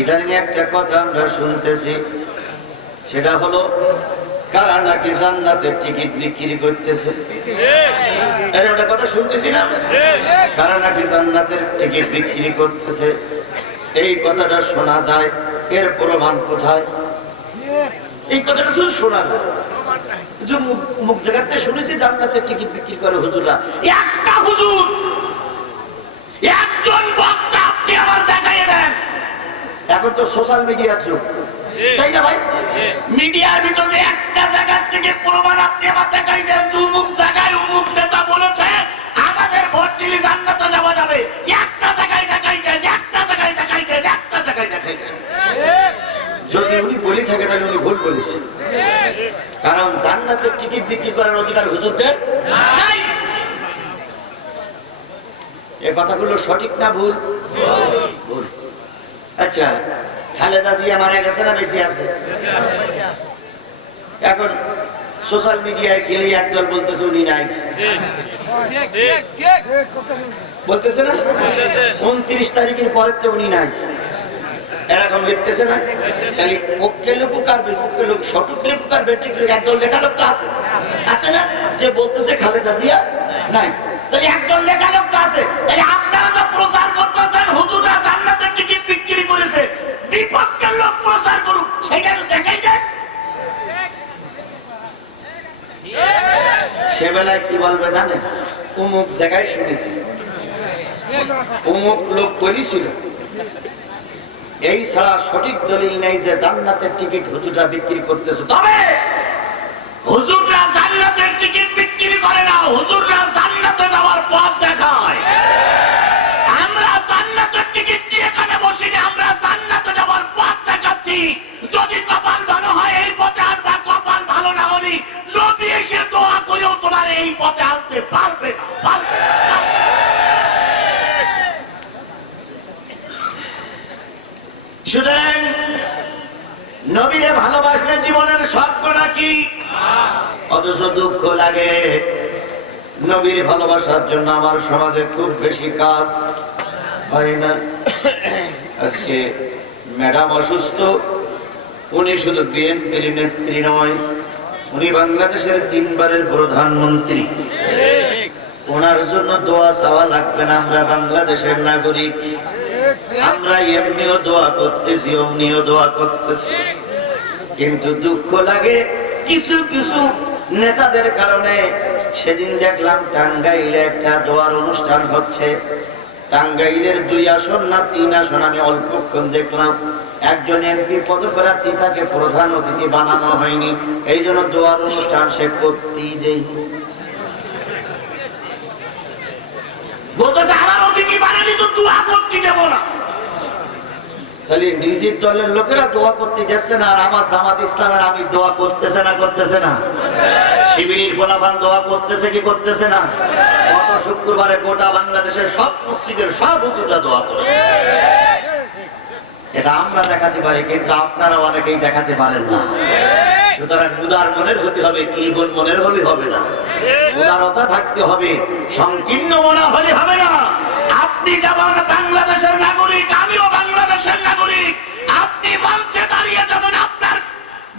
ইদানিং একটা কথা আমরা শুনতেছি, সেটা হলো কারা নাকি জান্নাতের টিকিট বিক্রি করতেছে। আরে ওটা কথা শুনতেছি না আমরা, কারা নাকি জান্নাতের টিকিট বিক্রি করতেছে। এই কথাটা শোনা যায়, এর প্রমাণ কোথায়? এই কথাটা শুধু শোনা যায়, মুখ জায়গাতে শুনেছি জান্নাতের টিকিট বিক্রি করে হুজুররা। একটা হুজুর, একজন বক্তা আপনি আমার দেখাই দেন। এখন তো সোশ্যাল মিডিয়ার যুগ, তাই না ভাই? মিডিয়ার ভিতরে একটা জায়গা থেকে প্রমাণ আপনি আমার দেখাই দেন, অমুক জায়গায় অমুক নেতা বলেছে আমাদের ভোট দিলে জান্নাতে যাওয়া যাবে। একটা জায়গায় দেখাই দেন, একটা জায়গায় দেখাই দেন, একটা জায়গায় দেখাই দেন। যদি উনি বলে থাকে তাহলে উনি ভুল বলেছে, কারণ জান্নাতের টিকিট বিক্রি করার অধিকার হুজুরদের নাই। এই কথাগুলো সঠিক না ভুল? ভুল। আচ্ছা, খালেদা জিয়া মারা গেছে না বেঁচে আছে? এখন সোশ্যাল মিডিয়ায় গেলে একদল বলতেছে উনি নাই, বলতেছে না 29 তারিখের পরের তো উনি নাই, এরকম লিখতেছে না। তাহলে পক্ষের লোক আর বিপক্ষের লোক, সঠিক লোক আর বেঠিক লোক, একদল লেখা লোক তো আছে, আছে না, যে বলতেছে খালেদা জিয়া নাই। তাহলে একদল লেখা লোক তো আছে। তাহলে আপনারা যা প্রচার করতেছেন হুজুররা জান্নাতের টিকিট বিক্রি করেছে, বিপক্ষের লোক প্রচার করুক, সেটা তো দেখাই যায়। সে বেলায় কি বলবে জানেন? অমুক জায়গায় শুনেছি, অমুক লোক বলেছিল। এই ছাড়া সঠিক দলিল নেই যে জান্নাতের টিকিট হুজুররা বিক্রি করতেছে। তবে হুজুররা জান্নাতের টিকিট বিক্রি করে না, হুজুররা জান্নাতে যাওয়ার পথ দেখায়। আমরা জান্নাতের টিকিট নিয়ে এখানে বসি না, আমরা জান্নাতে যাওয়ার পথ দেখাচ্ছি। যদি কপাল ভালো হয় এই পথে আসবা, কপাল ভালো না হলে নবী এসে দোয়া করেও তোমার এই পথে আনতে পারবে না, পারবে না। সুতরাং নবীরে ভালোবাসলে জীবনের সব গুণা কি, অথচ দুঃখ লাগে নবীর ভালোবাসার জন্য আমার সমাজে খুব বেশি কাজ হয় না। আজকে ম্যাডাম অসুস্থ, উনি শুধু বিএনপির নেত্রী নয়, উনি বাংলাদেশের 3 বারের প্রধানমন্ত্রী। ওনার জন্য দোয়া চাওয়া লাগবে না, আমরা বাংলাদেশের নাগরিক, আমরা এমনিও দোয়া করতেছি, অমনিও দোয়া করতেছি। কিন্তু দুঃখ লাগে কিছু কিছু নেতাদের কারণে। সেদিন দেখলাম টাঙ্গাইলে একটা দোয়ার অনুষ্ঠান হচ্ছে, টাঙ্গাইলের 2 আসন না 3 আসন আমি অল্পক্ষণ দেখলাম, একজন এমপি পদপ্রার্থী, তাকে প্রধান অতিথি বানানো হয়নি, এই জন্য দোয়ার অনুষ্ঠান সে করতেই দেয়নি। বলতেছে আমার অতিথি বানালি তো দোয়া করতে দেব না। তাহলে নিজের দলের লোকেরা দোয়া করতে যাচ্ছে না, আর আমার জামাত ইসলামের আমি দোয়া করতেছে না, করতেছে না। শিবিরের গোলাবান দোয়া করতেছে কি করতেছে না? গত শুক্রবারে গোটা বাংলাদেশের সব মসজিদের সব হুজুররা দোয়া করেছে। এটা আমরা দেখাতে পারি, কিন্তু আপনারা অনেকেই দেখাতে পারেন না। সুতরাং উদার মনের হতে হবে, কৃপণ মনের হলে হবে না, উদারতা থাকতে হবে, সংকীর্ণ মনা হলে হবে না। আপনি যেমন বাংলাদেশের নাগরিক, আমিও বাংলাদেশের নাগরিক। আপনি মঞ্চে দাঁড়িয়ে যেমন আপনার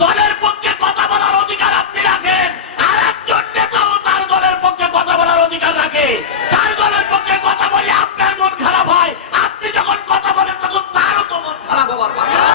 দলের পক্ষে কথা বলার অধিকার আপনি রাখেন, আর একজন নেতাও তার দলের পক্ষে কথা বলার অধিকার রাখে। তার দলের পক্ষে কথা বলে আপনার মন খারাপ হয়, আপনি যখন কথা বলেন তখন তারও তো মন খারাপ হওয়ার কথা।